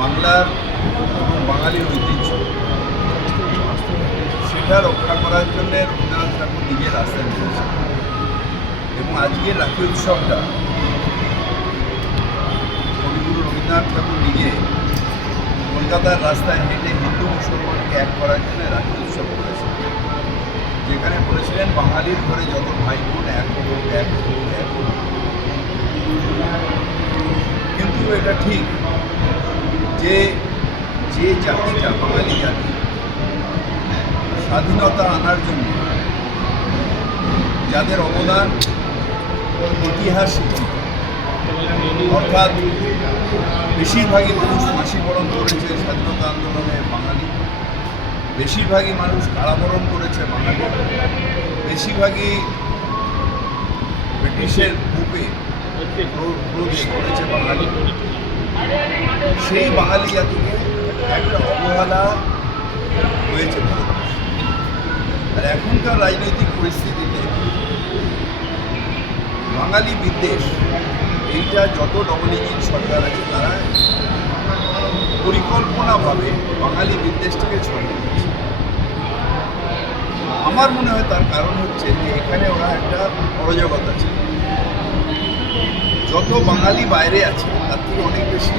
বাংলার বাঙালির ঐতিহ্য। সেটা রক্ষা করার জন্য রবীন্দ্রনাথ ঠাকুর নিজের রাস্তায় নেমেছেন এবং আজকের রাখি উৎসবটা কবিগুরু রবীন্দ্রনাথ ঠাকুর নিজে কলকাতার রাস্তায় হেঁটে হিন্দু মুসলমানকে এক করার জন্য রাখি উৎসব করেছেন। যেখানে বলেছিলেন, বাঙালির ঘরে যত ভাই বোন এক হোক এক হোক এক হোক কিন্তু এটা ঠিক যে যে জাতিটা বাঙালি জাতি, স্বাধীনতা আনার জন্য যাদের অবদান ইতিহাস অর্থাৎ বেশিরভাগই মানুষ ফাঁসি বরণ করেছে স্বাধীনতা আন্দোলনে বাঙালি, বেশিরভাগই মানুষ কারাবরণ করেছে বাঙালি, বেশিরভাগই ব্রিটিশের কূপে করেছে বাঙালি। সেই বাঙালি জাতিকে একটা অবহেলা হয়েছে আর এখনকার রাজনৈতিক পরিস্থিতিতে বাঙালি বিদ্বেষ, এইটা যত ডবল ইঞ্জিন সরকার আছে তারা পরিকল্পনাভাবে বাঙালি বিদ্বেষটাকে ছড়িয়ে দিচ্ছে আমার মনে হয় তার কারণ হচ্ছে যে এখানে ওরা একটা অরাজকতা আছে যত বাঙালি বাইরে আছে, তার থেকে অনেক বেশি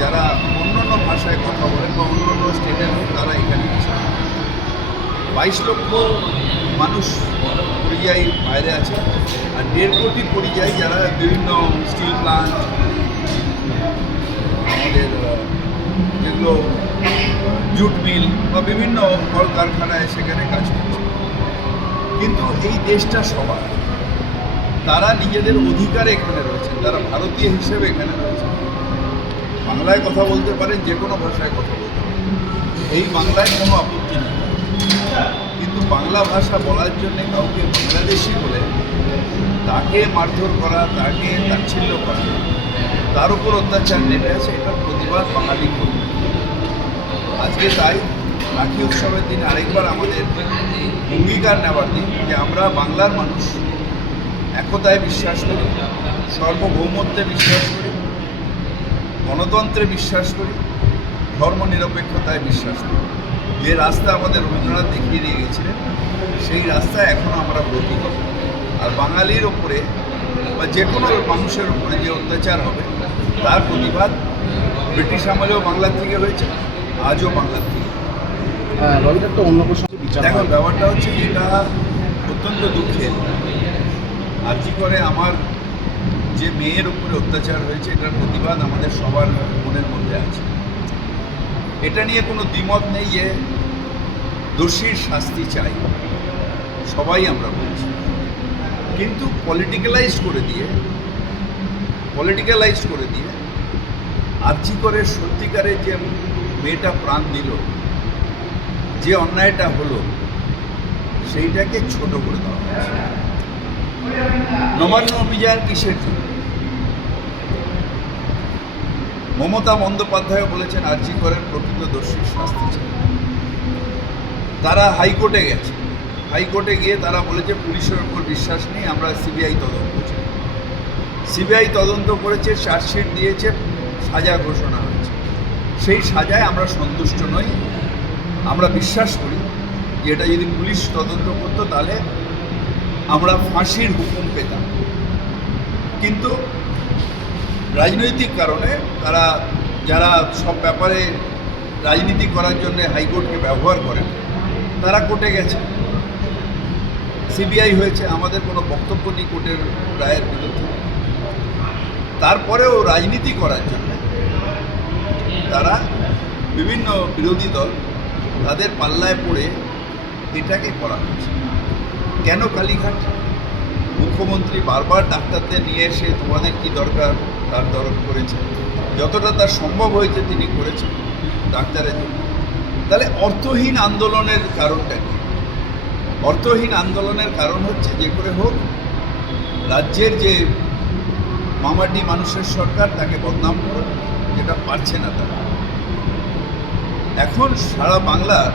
যারা অন্যান্য ভাষায় কথা বলেন বা অন্যান্য স্টেটের লোক, তারা এখানে আছে। বাইশ লক্ষ মানুষ পরিযায়ী বাইরে আছে আর দেড় কোটি পরিযায়ী যারা বিভিন্ন স্টিল প্লান্ট, আমাদের যেগুলো জুট মিল বা বিভিন্ন কলকারখানায় সেখানে কাজ করছে। কিন্তু এই দেশটা সবার তারা নিজেদের অধিকারে এখানে রয়েছে তারা ভারতীয় হিসেবে এখানে রয়েছে বাংলায় কথা বলতে পারেন, যে কোনো ভাষায় কথা বলতে পারেন। এই বাংলায় কোনো আপত্তি নেই। কিন্তু বাংলা ভাষা বলার জন্য কাউকে বাংলাদেশি বলে তাকে মারধর করা, তাকে তাচ্ছিল্য করা, তার উপর অত্যাচার নেমে আছে এটার প্রতিবাদ বাঙালি করবে। আজকে তাই রাখি উৎসবের দিন আরেকবার আমাদের অঙ্গীকার নেওয়ার দিন, যে আমরা বাংলার মানুষ। একতায় বিশ্বাস করি সার্বভৌমত্বে বিশ্বাস করি গণতন্ত্রে বিশ্বাস করি ধর্ম নিরপেক্ষতায় বিশ্বাস করি। যে রাস্তা আমাদের রবীন্দ্রনাথ দেখিয়ে দিয়ে গেছিলেন সেই রাস্তায় এখনও আমরা ব্রতী করি। আর বাঙালির ওপরে বা যে কোনো মানুষের উপরে যে অত্যাচার হবে তার প্রতিবাদ ব্রিটিশ আমলেও বাংলার থেকে হয়েছে আজও বাংলার থেকে। হ্যাঁ দেখো। ব্যাপারটা হচ্ছে এটা অত্যন্ত দুঃখের। আর্জি করে আমার যে মেয়ের উপরে অত্যাচার হয়েছে, এটার প্রতিবাদ আমাদের সবার মনের মধ্যে আছে। এটা নিয়ে কোনো দ্বিমত নেই যে দোষীর শাস্তি চাই। সবাই আমরা বলছি। কিন্তু পলিটিক্যালাইজ করে দিয়ে পলিটিক্যালাইজ করে দিয়ে আর্জি করে সত্যিকারের যে মেয়েটা প্রাণ দিল, যে অন্যায়টা হলো, সেইটাকে ছোট করে দেওয়া হয়েছে। নবান্ন অভিযান কিসের জন্য? মমতা বন্দ্যোপাধ্যায় বলেছেন, আর্জি করেন প্রকৃত দোষীর শাস্তি চাই। তারা হাইকোর্টে গেছে। হাইকোর্টে গিয়ে তারা বলেছে, পুলিশের উপর বিশ্বাস নেই, আমরা সিবিআই তদন্ত চাই সিবিআই তদন্ত করেছে, চার্জশিট দিয়েছে, সাজা ঘোষণা হয়েছে। সেই সাজায় আমরা সন্তুষ্ট নই। আমরা বিশ্বাস করি যে এটা যদি পুলিশ তদন্ত করতো, তাহলে আমরা ফাঁসির হুকুম পেতাম। কিন্তু রাজনৈতিক কারণে তারা, যারা সব ব্যাপারে রাজনীতি করার জন্য হাইকোর্টকে ব্যবহার করেন, তারা কোর্টে গেছে। সিবিআই হয়েছে, আমাদের কোনো বক্তব্য নেই কোর্টের রায়ের বিরুদ্ধে। তারপরেও রাজনীতি করার জন্য তারা বিভিন্ন বিরোধী দল তাদের পাল্লায় পড়ে এটাকে করা হচ্ছে। কেন কালীঘাট? মুখ্যমন্ত্রী বারবার ডাক্তারদের নিয়ে এসে তোমাদের কি দরকার? তার দরকার করেছে। যতটা তার সম্ভব হয়েছে তিনি করেছেন ডাক্তারের জন্য। তাহলে অর্থহীন আন্দোলনের কারণটা কি? অর্থহীন আন্দোলনের কারণ হচ্ছে যে করে হোক, রাজ্যের যে মামাটি মানুষের সরকার, তাকে বদনাম করো, যেটা পারছে না তারা। এখন সারা বাংলার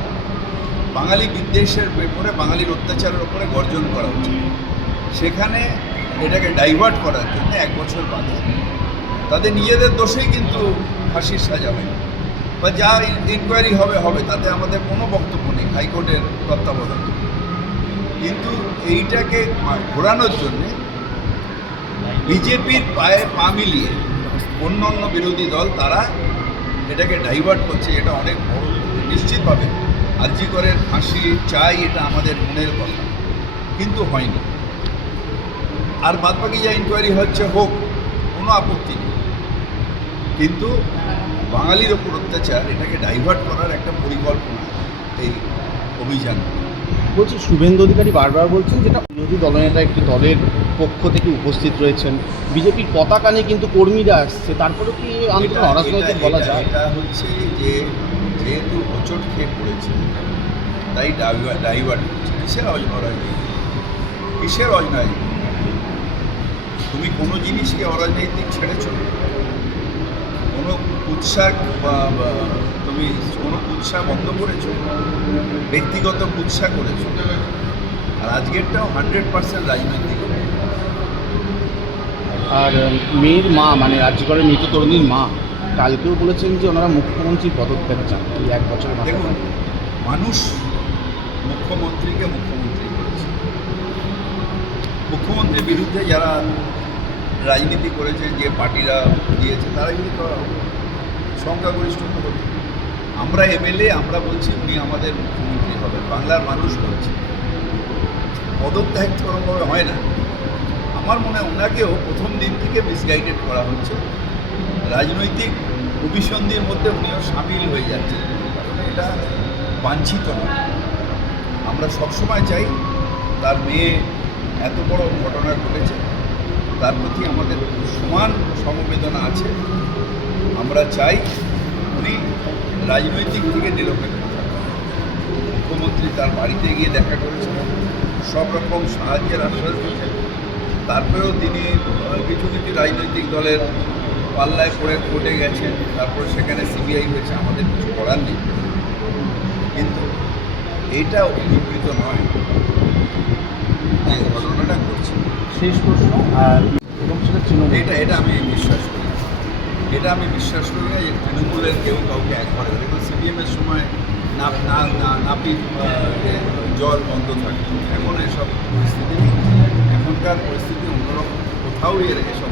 বাঙালি বিদ্বেষের ব্যাপারে বাঙালির অত্যাচারের ওপরে গর্জন করা উচিত। সেখানে এটাকে ডাইভার্ট করার জন্য এক বছর বাদে তাদের নিজেদের দোষেই কিন্তু ফাঁসির সাজা হয় বা যা ইনকোয়ারি হবে হবে, তাতে আমাদের কোনো বক্তব্য নেই, হাইকোর্টের তত্ত্বাবধানে। কিন্তু এইটাকে ঘোরানোর জন্যে বিজেপির পায়ে পা মিলিয়ে অন্য অন্য বিরোধী দল, তারা এটাকে ডাইভার্ট করছে, এটা অনেক বড় নিশ্চিতভাবে। আর্জি করে ফাঁসি চাই এটা আমাদের মনের কথা। কিন্তু হয়নি। আর বাদবাকি যা ইনকোয়ারি হচ্ছে হোক কোনো আপত্তি নেই। কিন্তু বাঙালির ওপর অত্যাচার এটাকে ডাইভার্ট করার একটা পরিকল্পনা এই অভিযান। বলছি শুভেন্দু অধিকারী বারবার বলছেন যেটা বিরোধী দলনেতা একটি দলের পক্ষ থেকে উপস্থিত রয়েছেন। বিজেপির পতাকা নিয়ে কিন্তু কর্মীরা আসছে তারপরে কি আন্দোলন অরাজনৈতিক বলা যায়? এটা হচ্ছে যে যেহেতু হোঁচট খেয়ে পড়েছে তাই ডাইভার্ট হচ্ছে কিসের অরাজনীতি কিসের অরাজনীতি তুমি কোনো জিনিসকে অরাজনৈতিক ছেড়েছ? কোনো উৎসাহ বা তুমি কোনো উৎসাহ বন্ধ করেছ? ব্যক্তিগত উৎসাহ করেছ? আর আজকেরটাও হান্ড্রেড পার্সেন্ট রাজনৈতিক। আর মেয়ের মা মানে রাজ্যগড়ের মৃত তরুণীর মা। কালকেও বলেছেন যে ওনারা মুখ্যমন্ত্রী পদত্যাগ চান, এই এক বছর দেখুন, মানুষ মুখ্যমন্ত্রীকে মুখ্যমন্ত্রী করেছে। মুখ্যমন্ত্রীর বিরুদ্ধে যারা রাজনীতি করেছে, যে পার্টিরা দিয়েছে তারা কিন্তু করা সংখ্যাগরিষ্ঠ করতে আমরা এমএলএ, আমরা বলছি, উনি আমাদের মুখ্যমন্ত্রী হবেন। বাংলার মানুষ বলছে। পদত্যাগ তো ওরকমভাবে হয় না। আমার মনে হয় ওনাকেও প্রথম দিন থেকে মিসগাইডেড করা হচ্ছে। রাজনৈতিক অভিসন্ধির মধ্যে উনিও সামিল হয়ে যাচ্ছেন। এটা বাঞ্ছিত নয় আমরা সবসময় চাই তার মেয়ে এত বড় ঘটনা ঘটেছে, তার প্রতি আমাদের সমান সমবেদনা আছে। আমরা চাই উনি রাজনৈতিক থেকে নিরপেক্ষ। মুখ্যমন্ত্রী তার বাড়িতে গিয়ে দেখা করেছেন, সব রকম সাহায্যের আশ্বাস দিয়েছেন। তারপরেও তিনি কিছু কিছু রাজনৈতিক দলের পাল্লায় পড়ে কোর্টে গেছেন তারপর সেখানে সিবিআই হয়েছে আমাদের কিছু করার নেই। কিন্তু এটা অভিকৃত নয় ঘটনাটা ঘটছে। শেষ প্রশ্ন আর এবং সেটা তৃণমূল। এটা এটা আমি বিশ্বাস করি এটা আমি বিশ্বাস করি না যে তৃণমূলের কেউ কাউকে এক একবারে দেখুন সিপিএমের সময় না না না নাপিত জল বন্ধ থাকে এখন এসব পরিস্থিতি নেই। এখনকার পরিস্থিতি অন্যরকম। কোথাও এর এসব